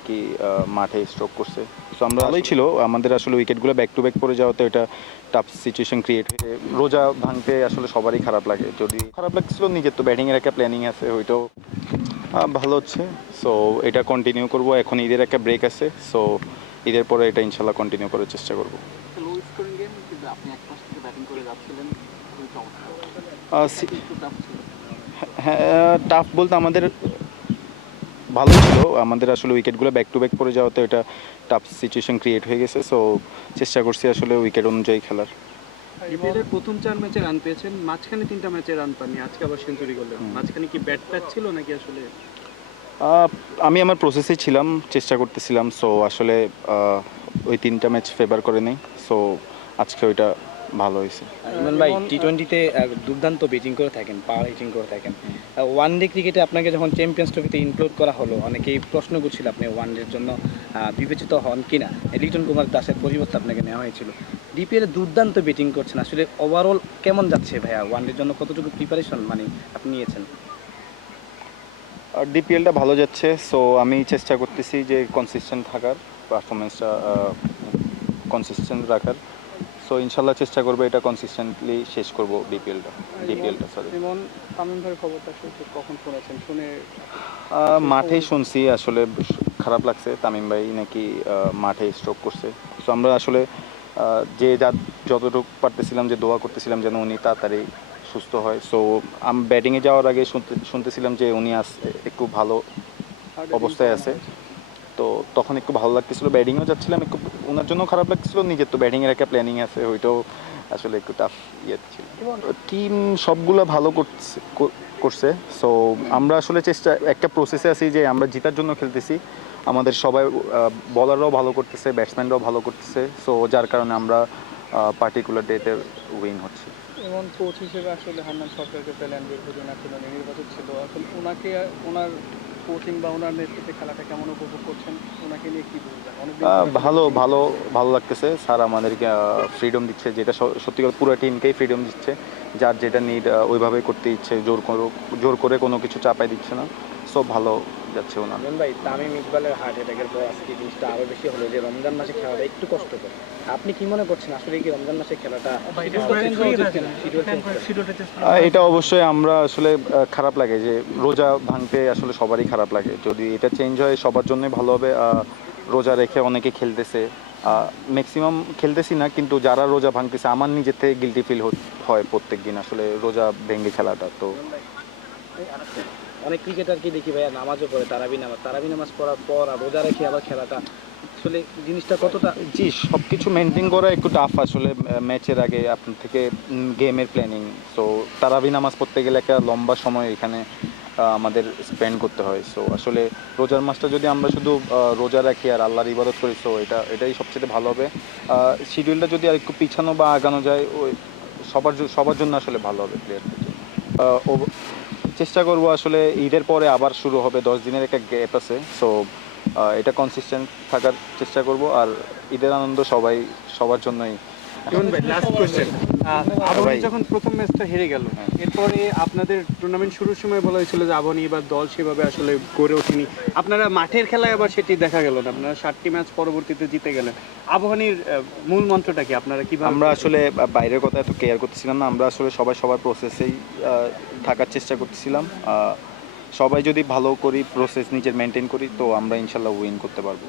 নাকি মাঠে স্ট্রোক করছে। সো আমরা ভালোই ছিল, আমাদের আসলে উইকেটগুলো ব্যাক টু ব্যাক পড়ে যাওয়াতে এটা টাফ সিচুয়েশন ক্রিয়েট হয়ে রোজা ভাঙতে আসলে সবারই খারাপ লাগে। যদি খারাপ লাগছিল, নিজের তো ব্যাটিংয়ের একটা প্ল্যানিং আছে, ওইটাও ভালো হচ্ছে। সো এটা কন্টিনিউ করব। এখন ঈদের একটা ব্রেক আছে, সো ঈদের পরে এটা ইনশাল্লাহ কন্টিনিউ করার চেষ্টা করব। লো স্কোরিং গেম কিন্তু আপনি এক পাশ থেকে ব্যাটিং করে যাচ্ছিলেন, খুবই চমৎকার। একটু টাফ ছিল। হ্যাঁ, টাফ বলতে আমাদের ভালোই ছিল, আমাদের আসলে উইকেটগুলো ব্যাক টু ব্যাক পড়ে যাওয়াতে এটা টাফ সিচুয়েশন ক্রিয়েট হয়ে গেছে। সো চেষ্টা করছি আসলে উইকেট অনুযায়ী খেলার। বিপিএলের প্রথম 4 ম্যাচে রান পেয়েছেন, মাঝখানে 3টা ম্যাচে রান পাননি, আজকে আবার সেঞ্চুরি করলেন। মাঝখানে কি ব্যাট প্যাচ ছিল নাকি আসলে? আমি আমার প্রসেসেই ছিলাম, চেষ্টা করতেছিলাম। সো আসলে ওই 3টা ম্যাচ ফেভার করে নেই। সো আজকে ওইটা ভালো হয়েছে। ইমন ভাই টি-20তে দুর্দান্ত ব্যাটিং করে থাকেন, পাওয়ার হিটিং করে থাকেন। ওয়ান ডে ক্রিকেটে আপনাকে যখন চ্যাম্পিয়ন্স ট্রফিতে ইনক্লুড করা হলো, অনেকেই প্রশ্ন করছিল আপনি ওয়ান ডের জন্য বিবেচিত হন কিনা। লিটন কুমার দাসের পরিবর্তে আপনাকে নেওয়া হয়েছিল। ডিপিএলে দুর্দান্ত ব্যাটিং করছেন, আসলে ওভারঅল কেমন যাচ্ছে ভাইয়া? ওয়ান ডের জন্য কতটুকু প্রিপারেশন মানে আপনি নিয়েছেন? ডিপিএলটা ভালো যাচ্ছে। সো আমি চেষ্টা করতেছি যে কনসিস্টেন্ট থাকার, পারফরমেন্সটা কনসিস্টেন্ট রাখার। সো ইনশাল্লাহ চেষ্টা করবো এটা কনসিস্টেন্টলি শেষ করবো ডিপিএলটা সরি। যেমন তামিম ভাইয়ের খবরটা কখন শুনেছেন? শুনে মাঠেই শুনছি, আসলে খারাপ লাগছে। তামিম ভাই নাকি মাঠে স্ট্রোক করছে। সো আমরা আসলে যে যতটুকু পারতেছিলাম, যে দোয়া করতেছিলাম যেন উনি তাড়াতাড়ি সুস্থ হয়। সো আমি ব্যাটিংয়ে যাওয়ার আগে শুনতেছিলাম যে উনি একটু ভালো অবস্থায় আছে। তো তখন একটু ভালো লাগতেছিল, ব্যাটিংও যাচ্ছিলাম, একটু ওনার জন্য খারাপ লাগতেছিল। নিজের তো ব্যাটিংয়ের একটা প্ল্যানিং আছে, ওইটাও আসলে একটু টাফ ছিল। টিম সবগুলো ভালো করছে। সো আমরা আসলে একটা প্রসেসে আছি যে আমরা জেতার জন্য খেলতেছি। আমাদের সবাই বলাররাও ভালো করতেছে, ব্যাটসম্যানরাও ভালো করতেছে। সো যার কারণে আমরা পার্টিকুলার ডেতে উইন হচ্ছে। এবং কোচ হিসেবে আসলে হান্নান সরকারকে পেলেন, দীর্ঘদিন আসলে নির্বাচিত ছিল। এখন ওনাকে, ওনার কোচিং বা ওনার নেতৃত্বে খেলাটা কেমন উপভোগ করছেন? ওনাকে নিয়ে কি বলবেন? অনেকদিন ভালো ভালো ভালো লাগতেছে। স্যার আমাদেরকে ফ্রিডম দিচ্ছে, যেটা সত্যি কথা পুরো টিমকেই ফ্রিডম দিচ্ছে। যার যেটা নিড ওইভাবেই করতে ইচ্ছে, জোর করে কোনো কিছু চাপাই দিচ্ছে না। সব ভালো যাচ্ছে ওনার। ইমন ভাই, তামিম ইকবালের হার্ট অ্যাটাকের পর আজকে জিনিসটা আরও বেশি হলো যে রমজান মাসে খেলাটা একটু কষ্টকর। আপনি কি মনে করছেন আসলে কি রমজান মাসে খেলাটা এটা অবশ্যই আমরা আসলে খারাপ লাগে যে রোজা ভাঙতে আসলে সবারই খারাপ লাগে। যদি এটা চেঞ্জ হয় সবার জন্যই ভালো হবে। রোজা রেখে অনেকে খেলতেছে, ম্যাক্সিমাম খেলতেছি না, কিন্তু যারা রোজা ভাঙতেছে আমার নিজের থেকে গিলটি ফিল হয় প্রত্যেক দিন আসলে রোজা ভেঙে খেলাটা। তো অনেক ক্রিকেটারকে দেখি ভাইয়া নামাজও পড়ে, তারাবি নামাজ পড়ার পর আর রোজা রেখে আবার খেলাটা, আসলে জিনিসটা কতটা? জি, সব কিছু মেনটেন করা একটু টাফ আসলে ম্যাচের আগে আপনার থেকে গেমের প্ল্যানিং। সো তারাবি নামাজ পড়তে গেলে একটা লম্বা সময় এখানে আমাদের স্পেন্ড করতে হয়। সো আসলে রোজার মাসটা যদি আমরা শুধু রোজা রাখি আর আল্লাহর ইবাদত করি, সো এটাই সবচেয়ে ভালো হবে। শিডিউলটা যদি আর একটু পিছানো বা আগানো যায়, ওই সবার জন্য আসলে ভালো হবে প্লেয়ারদের জন্য। চেষ্টা করব আসলে ঈদের পরে আবার শুরু হবে, 10 দিনের একটা গ্যাপ আছে। সো এটা কনসিস্টেন্ট থাকার চেষ্টা করব। আর ঈদের আনন্দ সবার জন্যই। ইমন ভাই, লাস্ট কোশ্চেন। আবাহনী যখন প্রথম ম্যাচটা হেরে গেল, এরপরে আপনাদের টুর্নামেন্ট শুরুর সময় বলা হয়েছিল যে আবাহনী এবার দল সেভাবে আসলে গড়ে ওঠেনি। আপনারা মাঠের খেলায় আবার সেটি দেখা গেল না, আপনারা 7টি ম্যাচ পরবর্তীতে জিতে গেলেন। আবাহনীর মূল মন্ত্রটা কি? আপনারা কিভাবে? আমরা আসলে বাইরের কথা এত কেয়ার করতেছিলাম না, আমরা আসলে সবার প্রসেসেই থাকার চেষ্টা করতেছিলাম। সবাই যদি ভালো করি, প্রসেস নিজের মেনটেন করি, তো আমরা ইনশাল্লাহ উইন করতে পারবো।